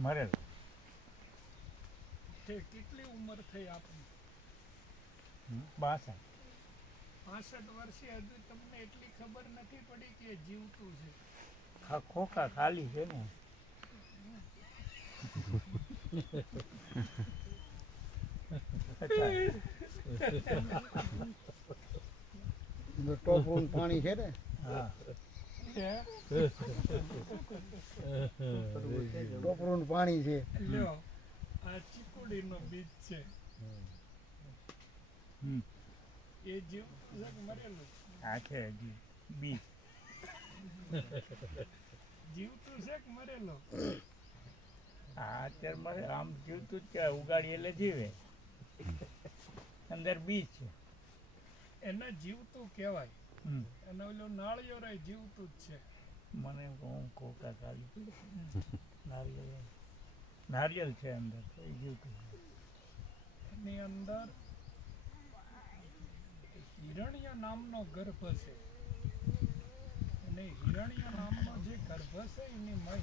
મરેલ. કેટલી ઉંમર થઈ આપની? 62. 65 વર્ષે હજુ તમને એટલી ખબર નથી પડી કે જીવતું છે. ખોખા ખાલી છે ને. ટોપરું પાણી છે ને. હા. ટોપરું પાણી છે. લ્યો, આ ચીકુડીનો બીજ છે. એ જીવતું છે કે મરેલું? આ છે હજી બીજ. જીવતું છે કે મરેલો? આ અત્યારે મરે આમ જીવતું જ કહેવાય, ઉગાડી એટલે જીવે. અંદર બીજ છે. એને જીવતું કહેવાય. અને ઓલું નાળિયેર જીવતું જ છે. મને હું ખોખા ખાલી નારિયેલ છે અંદર, એ જીવતું છે. એની અંદર હિરણ્ય નામનો ગર્ભ છે. અને હિરણ્ય નામનો જે ગર્ભ છે એની મય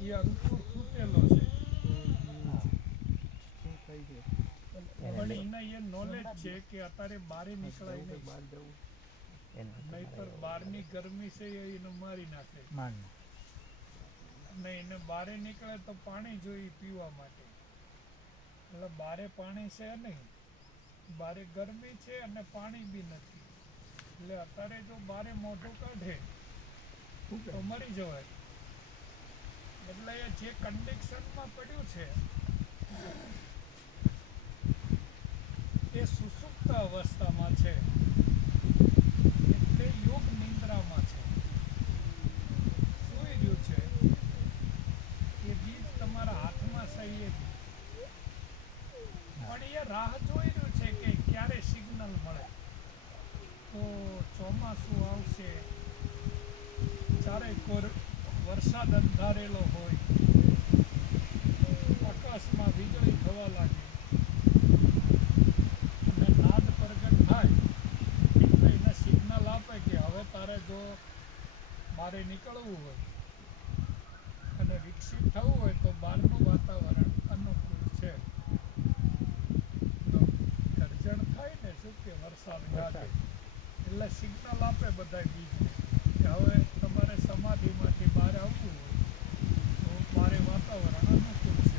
એ અંકુર ફૂટેલો છે. પણ એને એ નોલેજ છે કે અત્યારે બારે નીકળાય નહીં, નહીતર બહારની ગરમી છે એને મારી નાખે. અને એને બારે નીકળે તો પાણી જોઈએ પીવા માટે. એટલે બારે પાણી છે નહીં, બારે ગરમી છે અને પાણી બી નથી. એટલે અત્યારે જો બારે મોઢું કાઢે તો મરી જવાય. એટલે એ જે કન્ડિશનમાં પડ્યું છે એ સુસુપ્ત અવસ્થામાં છે, એટલે યોગ નિંદ્રામાં છે, સૂઈ રહ્યું છે. એ બીજ તમારા હાથમાં છે એ પણ એ રાહ જોઈ રહ્યું છે કે ક્યારે સિગ્નલ મળે. તો ચોમાસું આવશે, ચારે કોર વરસાદ અંધારેલો હોય, આકાશમાં વીજળી થવા લાગે અને નાદ પ્રગટ થાય એટલે એને સિગ્નલ આપે કે હવે તારે જો બહાર નીકળવું હોય અને વિકસિત થવું હોય તો બહારનું વાતાવરણ અનુકૂળ છે. તો ગર્જણ થાય ને શું કે વરસાદ ગાજે એટલે સિગ્નલ આપે બધા બીજને કે હવે તમારે સમાધિમાંથી બહાર આવવું હોય તો બહારે વાતાવરણ અનુકૂળ છે.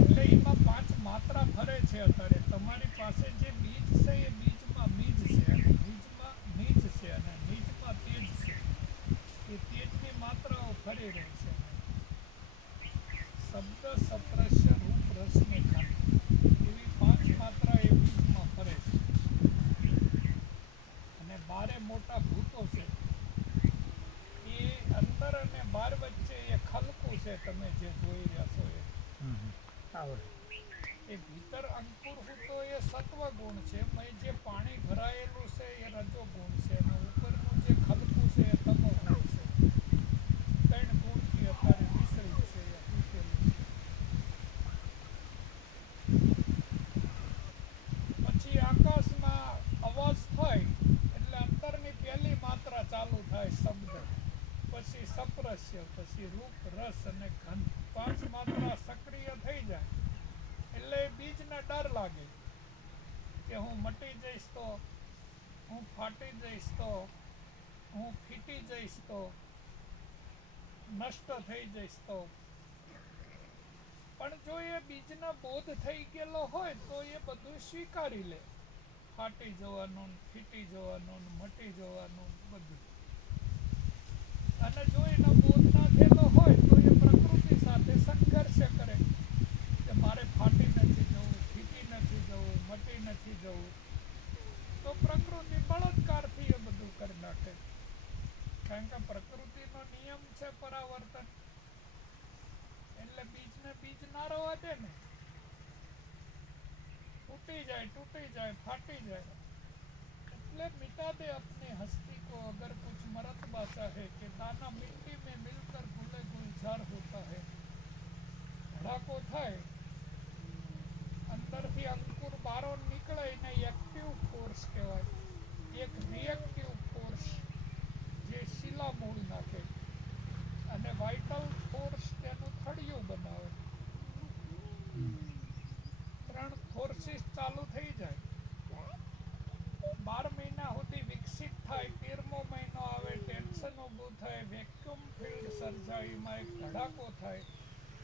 એટલે એમાં 5 માત્રા ફરે છે. અત્યારે તમારી પાસે જે બીજ છે એ બીજમાં બીજ છે, અને બીજમાં નીજ છે, અને નીજમાં તેજ છે. એ તેજની માત્રાઓ ફરી રહી છે. શબ્દ, સપ્રશ્ય, રૂપ, રસ ને ગંધ એવી 5 માત્રા એ બીજમાં ફરે છે. અને 12 મોટા ભૂતો છે એ અંદર અને બહાર વચ્ચે એ ખલકું છે. તમે જે જોઈ રહ્યા છો એ ભીતર અંકુર હતો એ સત્વ ગુણ છે. જે પાણી ભરાયેલું છે એ રજો ગુણ છે, અને ઉપરનું જે ખલકું છે એ તમો ગુણ છે. 3 ગુણથી અત્યારે મિશ્રિત છે, એ તૂટેલું છે. પછી આકાશમાં અવાજ થાય એટલે અંદરની પહેલી માત્રા ચાલુ થાય શબ્દ, પછી સપ્રશ્ય, પછી રૂપ, રસ અને ગંધ. 5 માત્રા સક્રિય થઈ જાય એટલે બીજને ડર લાગે કે હું મટી જઈશ તો, હું ફાટી જઈશ તો, હું ફીટી જઈશ તો, નષ્ટ થઈ જઈશ તો. પણ જો એ બીજનો બોધ થઈ ગયેલો હોય તો એ બધું સ્વીકારી લે, ફાટી જવાનું, ફીટી જવાનું, મટી જવાનું બધું. અને જો એનો બોધ ના થયેલો હોય તો એ પ્રકૃતિ સાથે સંઘર્ષ કરે કે મારે ફાટી નથી જવું, ફીટી નથી જવું, મટી નથી જવું. તો પ્રકૃતિ બળાત્કારથી એ બધું કરી નાખે. કારણ કે પ્રકૃતિનો નિયમ છે પરાવર્તન. એટલે બીજને બીજ ના રહેવા દે ને, તૂટી જાય, ફાટી જાય. એટલે मिटा दे अपनी हस्ती को अगर कुछ मरतबा चाहे कि दाना मिट्टी में मिलकर गुले गुलजार होता है. ધડાકો થાય, અંદરથી અંકુર બારો નીકળે એને એક્ટિવ ફોર્સ કહેવાય. એક રિએક્ટિવ ફોર્સ જે શિલામૂળ વાઇટલ ફોર્સ તેનું થળિયું બનાવે. 3 ફોર્સિસ ચાલુ થઈ જાય. 12 મહિના સુધી વિકસિત થાય. 13મો મહિનો આવે, ટેન્શન ઊભું થાય, વેક્યુમ ફિલ્ડ સર્જાય, એમાં એક ધડાકો થાય,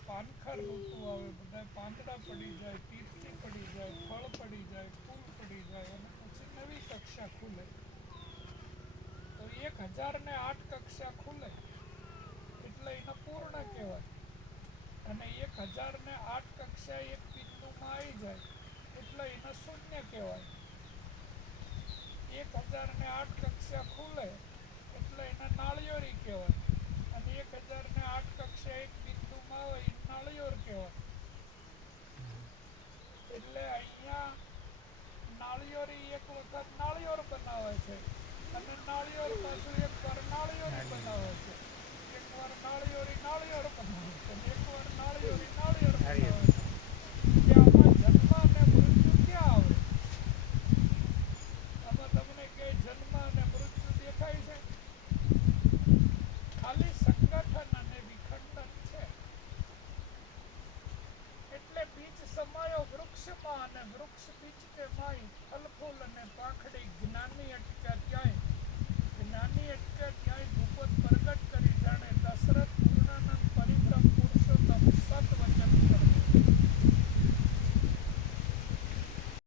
પાનખર ઋતુ આવે, બધા પાંદડા પડી જાય, તીતરી પડી જાય, ફળ પડી જાય, ફૂલ પડી જાય, અને પછી નવી કક્ષા ખુલે. તો 1008 કક્ષા ખુલે એટલે એને પૂર્ણ કહેવાય. અને 1008 કક્ષા એક બિંદુમાં આવી જાય એટલે એને શૂન્ય કહેવાય. 1008 કક્ષા ખુલે એટલે એને નાળિયેરી કહેવાય. અને 1008 કક્ષા એક બિંદુમાં આવે એ નાળિયેર કહેવાય. એટલે અહીંયા નાળિયેરી એક વખત નાળિયેર બનાવે છે, અને નાળિયેર પાછું એક વાર નાળિયેરી બનાવે છે, એક વાર નાળિયેરી નાળિયેર બનાવે છે, અને એક વાર નાળિયેરી નાળિયેર બનાવે છે. કે આમાં જન્મ અને મૃત્યુ ક્યાં આવે? આમાં તમને કે જન્મ અને મૃત્યુ દેખાય છે? ખાલી સંગઠન અને વિખંડન છે. એટલે બીજ સમાયો વૃક્ષમાં, અને વૃક્ષ બીજ કે માય, ફલ ફૂલ અને પાંખડી જ્ઞાની અટક્યા